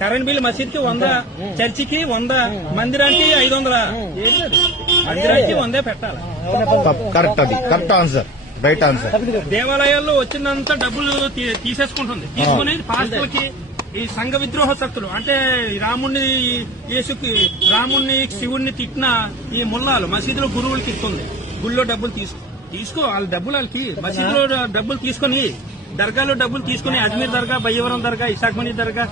Current bill మసీద్కి 100, చర్చికి 100, మందిరానికి 500. మందిరానికి 100 పెట్టాలి. కరెక్ట్, అది కరెక్ట్ ఆన్సర్, రైట్ ఆన్సర్. దేవాలయాల్లో వచ్చినంత డబ్బులు తీసేసుకుంటుంది. తీసుకుని పాస్టర్లకి ఈ సంఘ విద్రోహ శక్తులు అంటే రాముణ్ణి శివుణ్ణి తిట్టిన ఈ ముల్లాలు మసీదులో గురువులకి ఇస్తుంది. గుళ్ళో డబ్బులు తీసుకో వాళ్ళ డబ్బులు వాళ్ళకి మసీదులో డబ్బులు తీసుకుని దర్గాలో డబ్బులు తీసుకుని అజ్మీర్ దర్గా, బయ్యవరం దర్గా, ఇసాక్మణి దర్గా,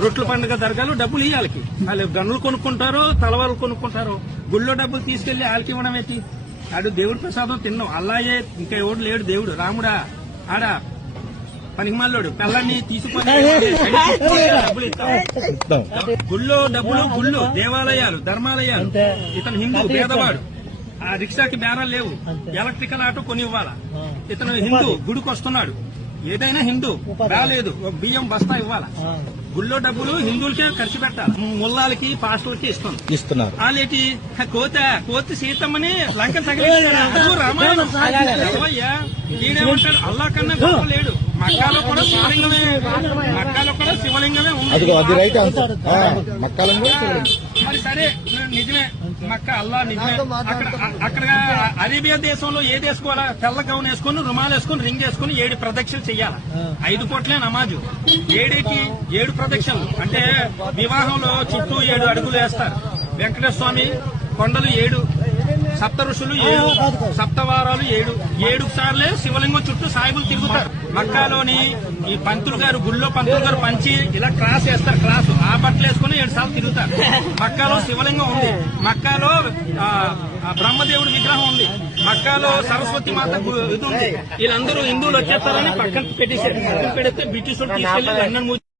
రొట్ల పండుగ దర్గాలో డబ్బులు ఇవ్వాలకి. వాళ్ళు గన్నులు కొనుక్కుంటారు, తలవాళ్ళు కొనుక్కుంటారు. గుళ్ళో డబ్బులు తీసుకెళ్లి వాళ్ళకి ఇవ్వడం ఏంటి? ఆడు దేవుడి ప్రసాదం తిన్నాం. అల్లాయే ఇంకా ఎవడు లేడు దేవుడు. రాముడా ఆడా పనికిమాలోడు పిల్లల్ని తీసుకొని డబ్బులు ఇస్తాం. గుళ్ళో డబ్బులు, గుళ్ళు, దేవాలయాలు, ధర్మాలయాలు. ఇతను హిందూ పేదవాడు, ఆ రిక్షాకి బేరాలు లేవు, ఎలక్ట్రికల్ ఆటో కొని ఇవ్వాలా. ఇతను హిందూ గుడికి వస్తున్నాడు, ఏదైనా హిందూ రాలేదు, ఒక బియ్యం బస్తా ఇవ్వాలా. గుళ్ళో డబ్బులు హిందువులకే ఖర్చు పెట్టాలి, ముల్లాలకి పాస్టర్లకి ఇస్తున్నారు. వాళ్ళేటి కోతి సీతమ్మని లంకను తగిలించారు. రామాయణం ఈడేమంటాడు? అల్లా కన్నా గొప్ప లేడు. మక్కాలో కూడా శివలింగమే ఉంది. మరి సరే నిజమే, మక్క అల్లా నిజమే. అక్కడ అరేబియా దేశంలో ఏది వేసుకోవాలా? తెల్ల గౌన్ వేసుకుని, రుమాలు వేసుకుని, రింగ్ వేసుకుని 7 ప్రదక్షిణలు చెయ్యాలా. 5 కోట్లే నమాజు. 7 ప్రదక్షిణలు అంటే వివాహంలో చుట్టూ 7 అడుగులు వేస్తారు. వెంకటేశ్వర స్వామి కొండలు 7, సప్త ఋషులు 7, సప్తవారాలు 7 సార్లే శివలింగం చుట్టూ సాయిబులు తిరుగుతారు. మక్కాలోని ఈ పంతులు గారు, గుళ్ళో పంతులు గారు పంచి ఇలా క్రాస్ వేస్తారు. క్రాస్ ఆ బట్టలు వేసుకుని 7 సార్లు తిరుగుతారు. మక్కాలో శివలింగం ఉంది, మక్కాలో బ్రహ్మదేవుడి విగ్రహం ఉంది, మక్కాలో సరస్వతి మాత ఇది ఉంది. వీళ్ళందరూ హిందువులు వచ్చేస్తారని పక్కన పెట్టేశారు. పక్కన పెడితే బ్రిటిష్ తీసుకెళ్లి లండన్